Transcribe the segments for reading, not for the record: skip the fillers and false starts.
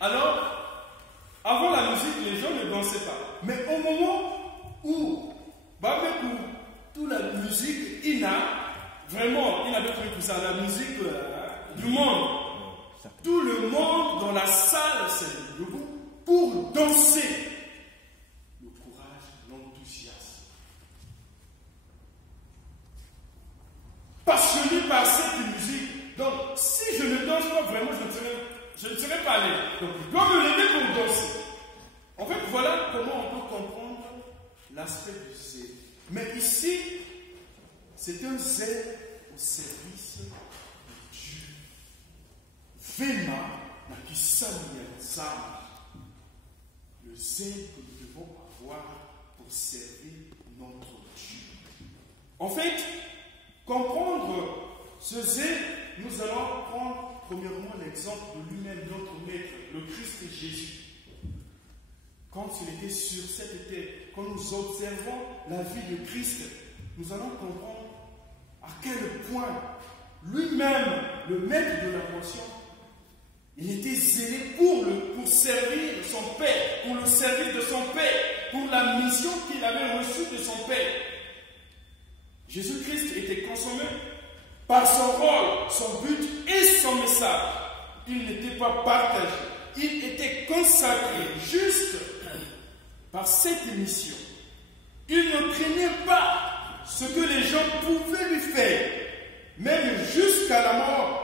alors, avant la musique, les gens ne dansaient pas. Mais au moment où, pour toute la musique, il avait pris tout ça, la musique du monde. Tout le monde dans la salle s'est debout pour danser. Le courage, l'enthousiasme. Passionné par cette musique. Donc, si je ne danse pas vraiment, je ne serais pas allé. Donc, je dois me lever pour danser. En fait, voilà comment on peut comprendre l'aspect du zèle. Mais ici, c'est un zèle au service de Dieu. Vema n'a qui s'améliore. Le zèle que nous devons avoir pour servir notre Dieu. En fait, comprendre ce zèle, nous allons prendre premièrement l'exemple de lui-même, notre Maître, le Christ Jésus. Quand il était sur cette terre, quand nous observons la vie de Christ, nous allons comprendre à quel point lui-même, le Maître de la portion, il était zélé pour servir son Père, pour le service de son Père, pour la mission qu'il avait reçue de son Père. Jésus-Christ était consommé par son rôle, son but et son message. Il n'était pas partagé. Il était consacré juste par cette mission. Il ne craignait pas ce que les gens pouvaient lui faire. Même jusqu'à la mort,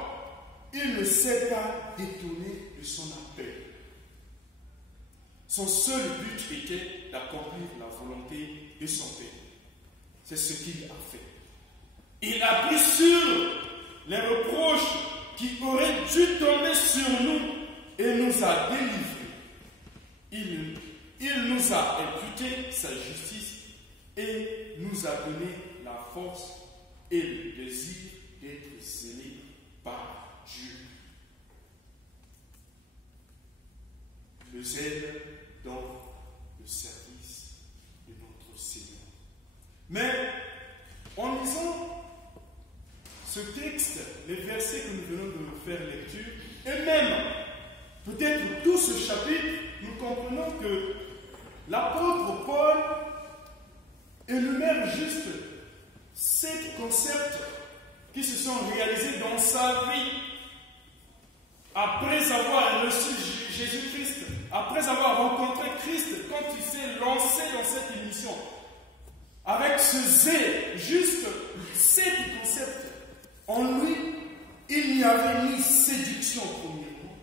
il ne s'est pas détourné de son appel. Son seul but était d'accomplir la volonté de son Père. C'est ce qu'il a fait. Il a pris sur les reproches qui auraient dû tomber sur nous et nous a délivrés. Il nous a imputé sa justice et nous a donné la force et le désir d'être zélés par Dieu. Le zèle dans le service de notre Seigneur. Mais en lisant ce texte, les versets que nous venons de faire lecture, et même peut-être tout ce chapitre, nous comprenons que l'apôtre Paul énumère juste 7 concepts qui se sont réalisés dans sa vie après avoir reçu Jésus-Christ, après avoir rencontré Christ, quand il s'est lancé dans cette émission. Avec ce zèle, juste 7 concepts. En lui, il n'y avait ni séduction premièrement,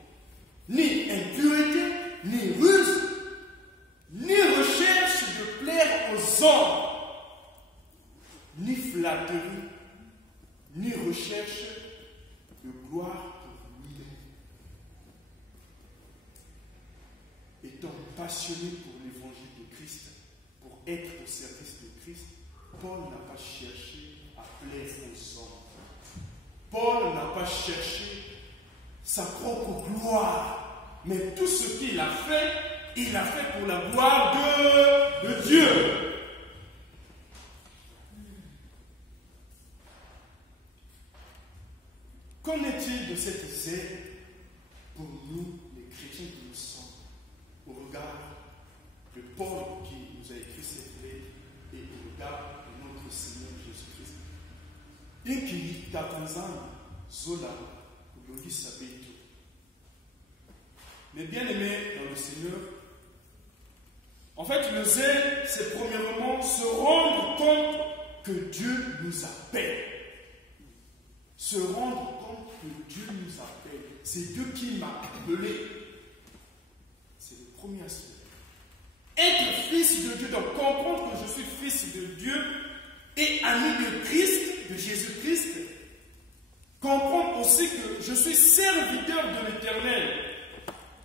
ni impureté, ni ruse, ni recherche de plaire aux hommes, ni flatterie, ni recherche de gloire pour lui-même. Étant passionné pour l'évangile de Christ, pour être au service de Christ, Paul n'a pas cherché à plaire aux hommes. Paul n'a pas cherché sa propre gloire, mais tout ce qu'il a fait, il a fait pour la gloire de Dieu. Qu'en est-il de cette zèle pour nous, les chrétiens que nous sommes, au regard de Paul qui nous a écrit cette lettre et au regard de notre Seigneur Jésus-Christ? Inki Tatanzan Zola Logi Sabeto. Mais bien aimés dans le Seigneur, en fait, le zèle, c'est premièrement se rendre compte que Dieu nous appelle. Se rendre compte que Dieu nous appelle. C'est Dieu qui m'a appelé. C'est le premier aspect. Être fils de Dieu, donc comprendre que je suis fils de Dieu et ami de Christ, de Jésus-Christ. Comprendre aussi que je suis serviteur de l'Éternel.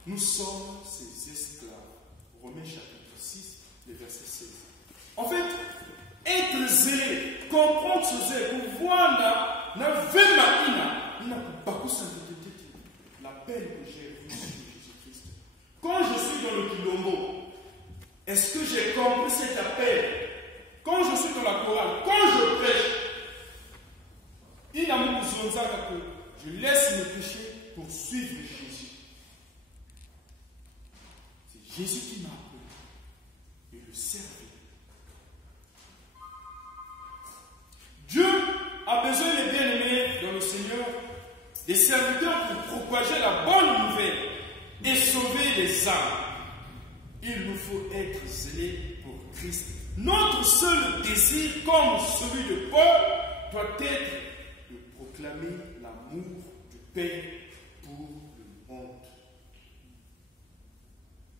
Nous sommes ses esclaves. Romains chapitre 6, le verset 16. En fait, être zélé, comprendre ce zèle, pouvoir l'appel que j'ai reçu de Jésus-Christ. Quand je suis dans le Kilombo, est-ce que j'ai compris cet appel? Quand je suis dans la chorale, quand je prêche, il n'a pas besoin que je laisse mes péchés pour suivre Jésus. Jésus qui m'a appelé et le servir. Dieu a besoin des bien-aimés dans le Seigneur, des serviteurs pour propager la bonne nouvelle et sauver les âmes. Il nous faut être zélés pour Christ. Notre seul désir, comme celui de Paul, doit être de proclamer l'amour du Père pour le monde.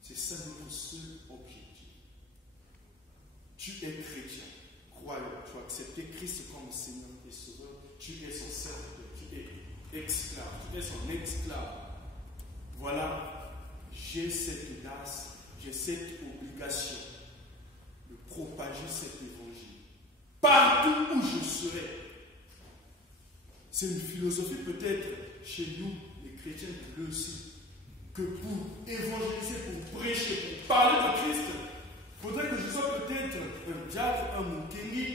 C'est ça notre seul objectif. Tu es chrétien, croyant, tu as accepté Christ comme Seigneur et Sauveur, tu es son serviteur, tu es esclave, tu es son esclave. Voilà, j'ai cette grâce, j'ai cette obligation de propager cet évangile partout où je serai. C'est une philosophie peut-être chez nous, les chrétiens, le aussi, que pour évangéliser, pour prêcher, pour parler de Christ, il faudrait que je sois peut-être un diacre, un moukeni,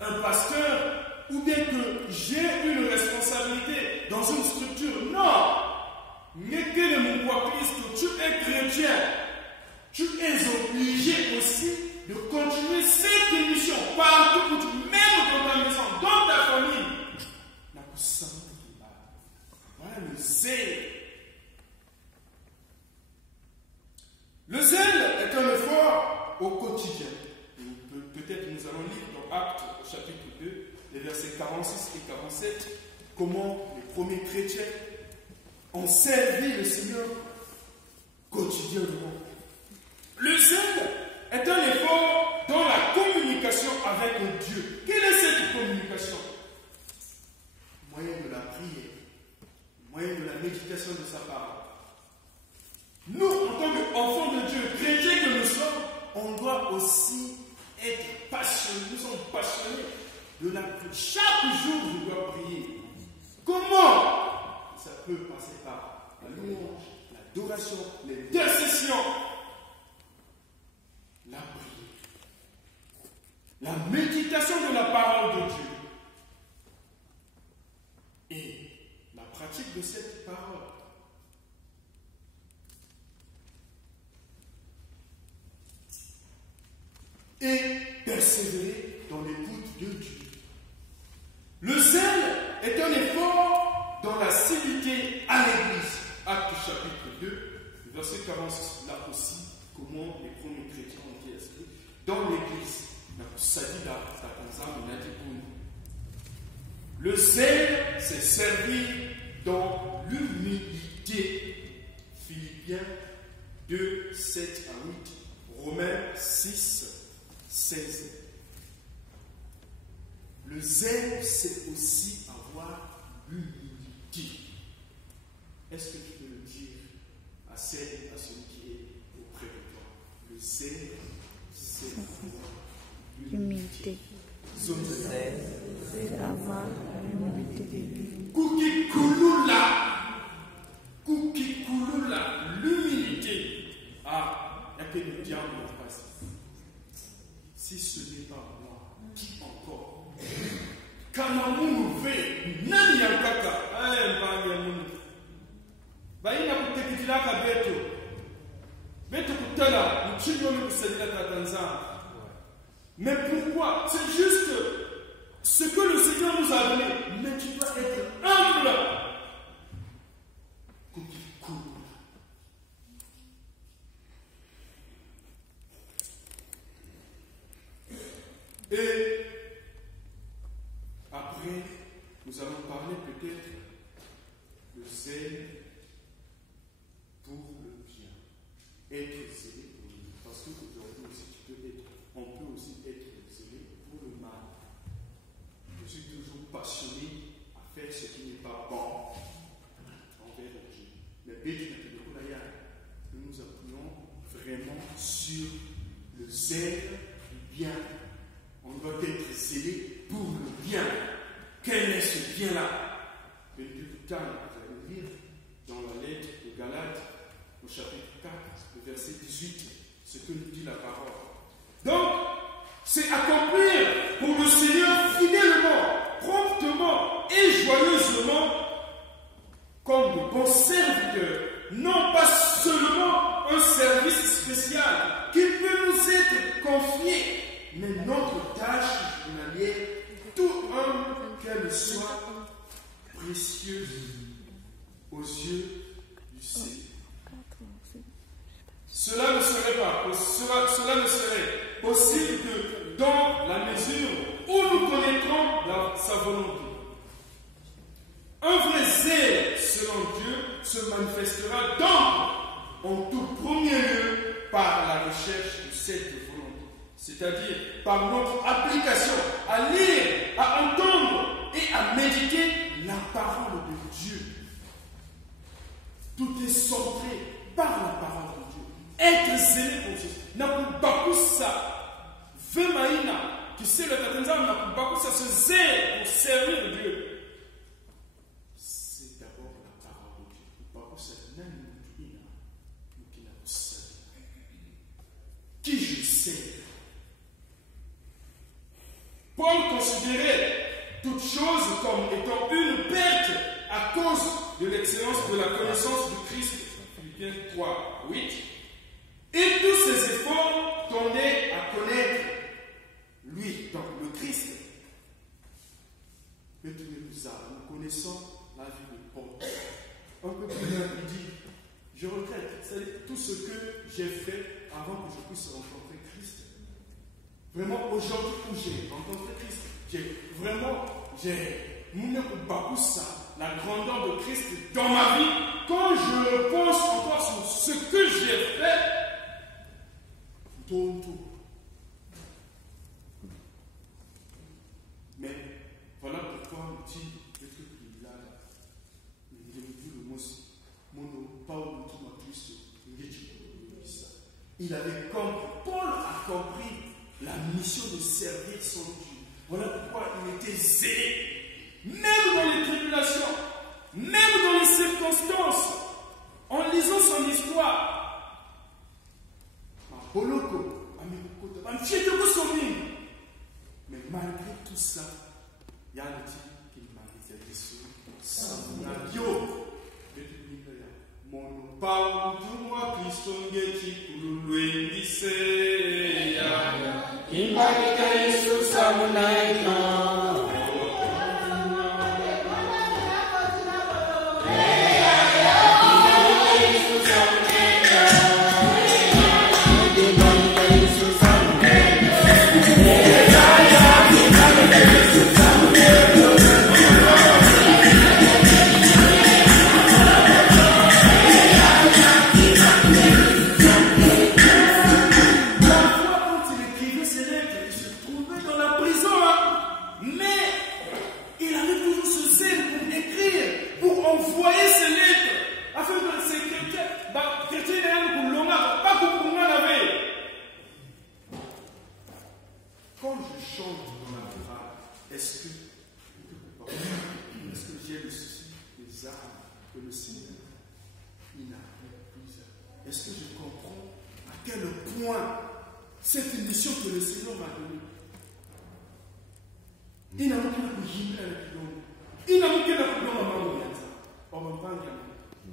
un pasteur, ou bien que j'ai une responsabilité dans une structure. Non! Mais que le mon Christ, tu es chrétien, tu es obligé aussi de continuer cette émission partout où tu, même dans ta maison, dans ta famille. Voilà le zèle. Le zèle est un effort au quotidien. Peut-être nous allons lire dans Actes au chapitre 2, les versets 46 et 47, comment les premiers chrétiens ont servi le Seigneur quotidiennement. Le zèle est un effort dans la communication avec Dieu. Quelle est cette communication? Moyen de la prière, moyen de la méditation de sa parole. Nous, en tant qu'enfants de Dieu, chrétiens que nous sommes, on doit aussi être passionnés. Nous sommes passionnés de la prière. Chaque jour, je dois prier. Comment? Ça peut passer par la louange, l'adoration, l'intercession, la prière, la méditation de la parole de Dieu et la pratique de cette parole. Et persévérer dans l'écoute de Dieu. Le zèle est un effort dans la célébrité à l'Église. Actes chapitre 2, verset 46. Là aussi, comment les premiers chrétiens ont été inscrits dans l'Église. Le zèle, c'est servir dans l'humilité. Philippiens 2, 7 à 8. Romains 6, 16. Le zèle, c'est aussi avoir l'humilité. Est-ce que tu peux le dire à celui qui est auprès de toi? Le zèle, c'est avoir l'humilité. C'est avoir l'humilité. Kukikulula, l'humilité. Ah, il n'y a que le diable en face. Si ce n'est pas moi, qui encore? Kanamu ve, nani yankaka? Baina kutekilaka beto. Beto kutala, mchino ni kusalila katanzana. Mais pourquoi? C'est juste ce que le Seigneur nous a donné. Mais tu dois être humble. Et après, nous allons parler peut-être de zèle pour le bien. Être zélé pour le bien. Parce qu'aujourd'hui aussi, on peut aussi être zélé pour le mal. Je suis toujours passionné à faire ce qui n'est pas bon envers Dieu. Mais nous nous appuyons vraiment sur le zèle du bien. On doit être zélé pour le bien. Quel est ce bien-là? Le plus tard, vous allez lire dans la lettre de Galates, au chapitre 4, le verset 18, ce que nous dit la parole. Donc, c'est accomplir pour le Seigneur fidèlement, promptement et joyeusement, comme de bons serviteurs, non pas seulement un service spécial qui peut nous être confié, mais notre tâche journalière, tout homme qu'elle soit précieuse aux yeux du Seigneur. Cela ne serait possible que dans la mesure où nous connaîtrons sa volonté. Un vrai zèle selon Dieu se manifestera donc en tout premier lieu par la recherche de cette volonté, c'est-à-dire par notre application à lire, à entendre et à méditer la parole de Dieu. Tout est centré par la parole de Dieu. Être zélé pour Jésus. Nakubakusa, Vemaïna, qui sait le Tatanza, Nakubakusa, ce zèle pour servir Dieu. C'est d'abord la parole de Dieu. Nakubakusa, Nanuina, Nukinakusa. Qui je sais. Paul considérait toute chose comme étant une perte à cause de l'excellence de la connaissance du Christ. Philippiens 3, 8. Et tous ces efforts tendaient à connaître lui, donc le Christ. Mais tout est bizarre. Nous connaissons la vie de Paul. Un peu plus loin, il dit, je regrette, c'est tout ce que j'ai fait avant que je puisse rencontrer Christ. Vraiment, aujourd'hui où j'ai rencontré Christ, la grandeur de Christ dans ma vie, quand je pense encore sur ce que j'ai fait, tout. Mais voilà pourquoi on dit le truc là, il avait compris, Paul a compris la mission de servir son Dieu. Voilà pourquoi il était zélé. Même dans les tribulations, même dans les circonstances, en lisant son histoire, mais malgré tout ça, il y a le type qui manifeste Jésus.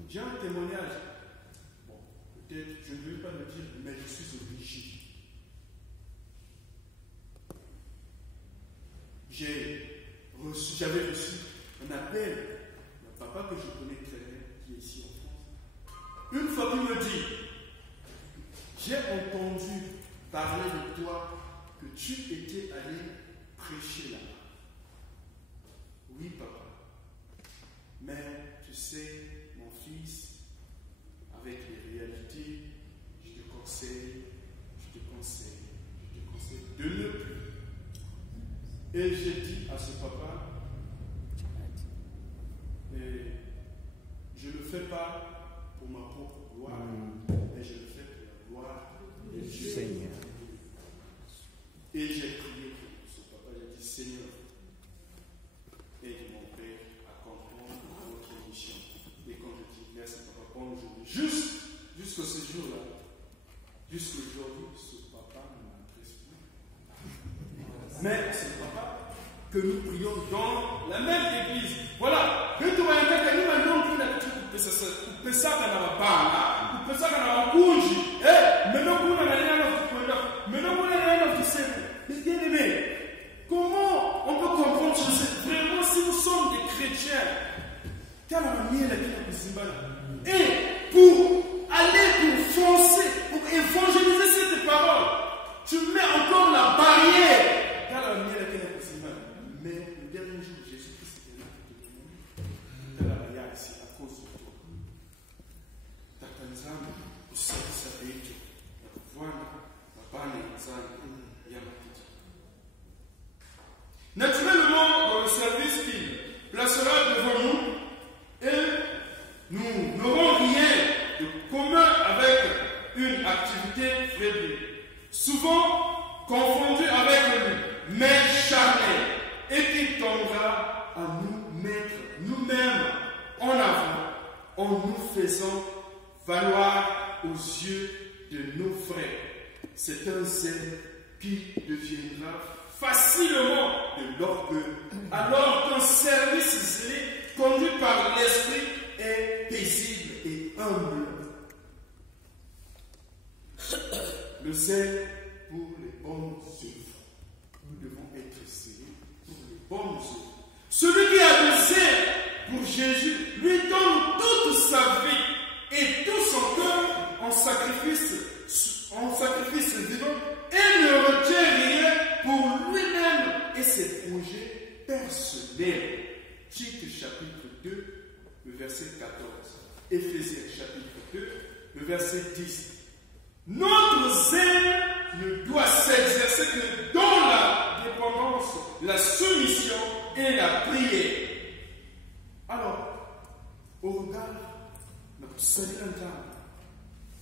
J'ai un témoignage. Bon, peut-être, je ne vais pas le dire, mais je suis obligé. J'avais reçu un appel d'un papa que je connais très bien, qui est ici en France. Une fois qu'il me dit, j'ai entendu parler de toi, que tu étais allé prêcher là-bas. Oui, papa. Mais tu sais, mon fils, avec les réalités, je te conseille de ne plus. Et j'ai dit à ce papa, je ne le fais pas pour ma propre gloire, mais je le fais pour la gloire de Dieu. Seigneur. Et j'ai prié pour ce papa, j'ai dit, Seigneur, aide mon père à comprendre votre mission. Et quand je dis merci papa, pour aujourd'hui, jusqu'à ce jour-là, jusqu'aujourd'hui, ce papa ne m'adresse plus. Mais c'est le papa que nous prions dans la même église. Voilà. Que tu vas entendre nous maintenant qui n'a pas kupesaka na mabana, kupesaka na makunji, maintenant qu'on a rien à faire, maintenant qu'on a rien à faire, mais bien aimé, comment on peut comprendre ceci? Vraiment, si nous sommes des chrétiens, quelle manière la et pour aller, pour foncer, pour évangéliser cette parole, tu mets encore la barrière. Mais le dernier jour, Jésus-Christ est là pour te donner la barrière ici à cause de toi. Tatanzana, usabisa beki, ya kuvana, mabane nzana, ya matiti. Naturellement, dans le service qu'il placera devant nous, et nous n'aurons rien de commun avec une activité faible, souvent confondue avec lui, mais charnelle, et qui tendra à nous mettre nous-mêmes en avant en nous faisant valoir aux yeux de nos frères. C'est un zèle qui deviendra facilement de l'orgueil, alors qu'un service zélé conduit par l'esprit est paisible et humble. Le zèle pour les bonnes œuvres. Nous devons être zélés pour les bonnes œuvres. Celui qui a le zèle pour Jésus lui donne toute sa vie et tout son cœur en sacrifice vivant et ne retient rien pour lui-même et ses projets personnels. Tite chapitre 2, le verset 14. Éphésiens chapitre 2, le verset 10. Notre zèle ne doit s'exercer que dans la dépendance, la soumission et la prière. Alors, au regard de notre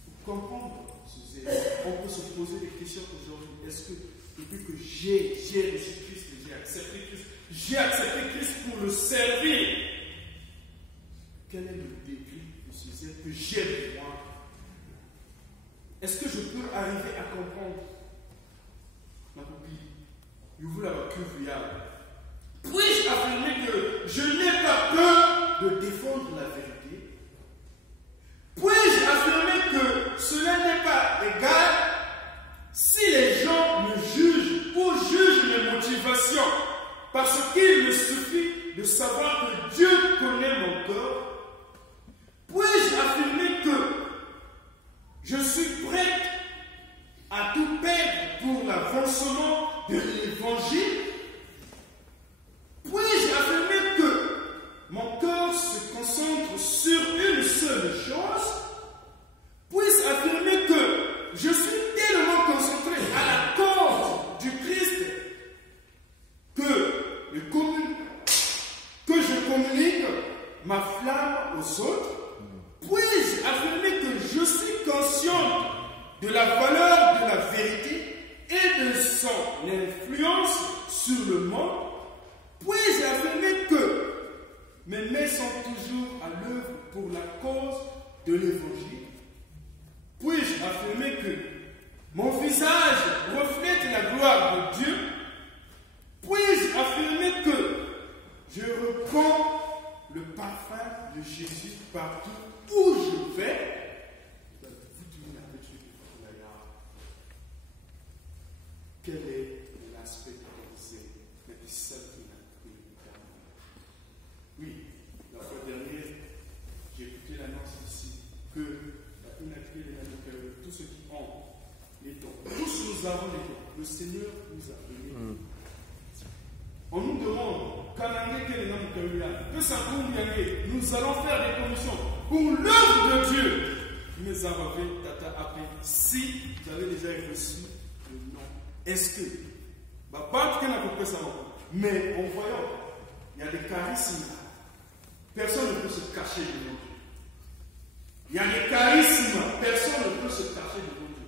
pour comprendre ce zèle, on peut se poser des questions aujourd'hui. Est-ce que depuis que j'ai reçu Christ, j'ai accepté Christ pour le servir, quel est le début de ce zèle que j'ai pour moi? Est-ce que je peux arriver à comprendre ma copie? Je vous la puis-je affirmer que je n'ai pas peur de défendre la vérité? Puis-je affirmer que cela n'est pas égal si les gens me jugent ou jugent mes motivations? Parce qu'il me suffit de savoir que Dieu connaît mon cœur. Puis-je affirmer que je suis prêt à tout perdre pour l'avancement de l'évangile? Puis-je affirmer que mon cœur se concentre sur une seule chose? Puis-je affirmer que je suis tellement concentré à la cause du Christ que je communique ma flamme aux autres? Puis-je affirmer que je suis conscient de la valeur de la vérité et de son influence sur le monde? Puis-je affirmer que mes mains sont toujours à l'œuvre pour la cause de l'évangile? Puis-je affirmer que mon visage reflète la gloire de Dieu? Puis-je affirmer que je reprends le parfum de Jésus partout où je vais? Quel est l'aspect de l'orgueil? Oui, la fois dernière, j'ai écouté l'annonce ici que la inactivité de tous ceux qui ont les dons, tous nous avons les dons. Le Seigneur nous a donné. On nous demande, nous allons faire des commissions pour l'œuvre de Dieu. Mais avant, Tata appelé, si j'avais déjà reçu le nom, est-ce que, mais en voyant, il y a des charismes. Personne ne peut se cacher devant Dieu. Il y a des charismes. Personne ne peut se cacher devant Dieu.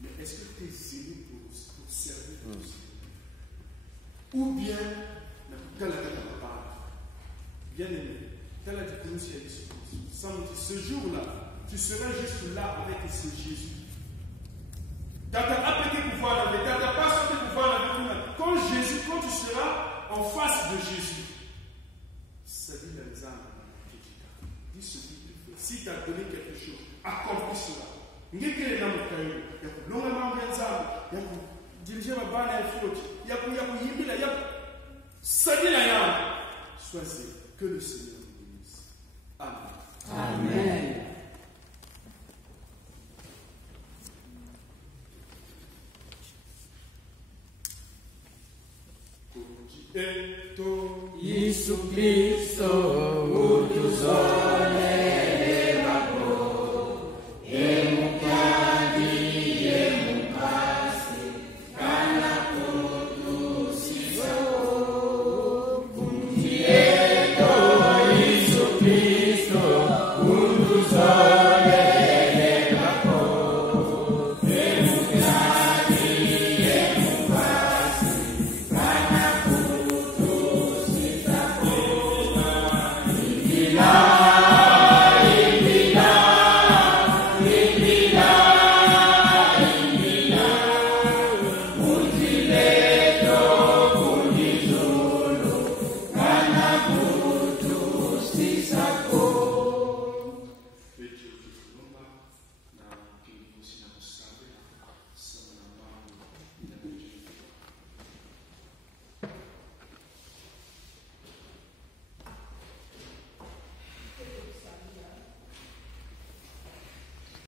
Mais est-ce que tu es zélé pour servir Dieu? Ou bien, bien aimé, tel a dit ce jour-là, tu seras juste là avec ce Jésus. Quand tu seras en face de Jésus, c'est dit les âmes, dis ce qui te si tu as donné quelque chose, accomplis cela. Ngekele na mukayo ya kulonga mambo ya nzambe ya kudirige mabana ya foti ya kuyimbila ya sadila ya soyez que le Seigneur vous bénisse. Amen. Amen. Yesu Kristo utuzole Cristo, um dos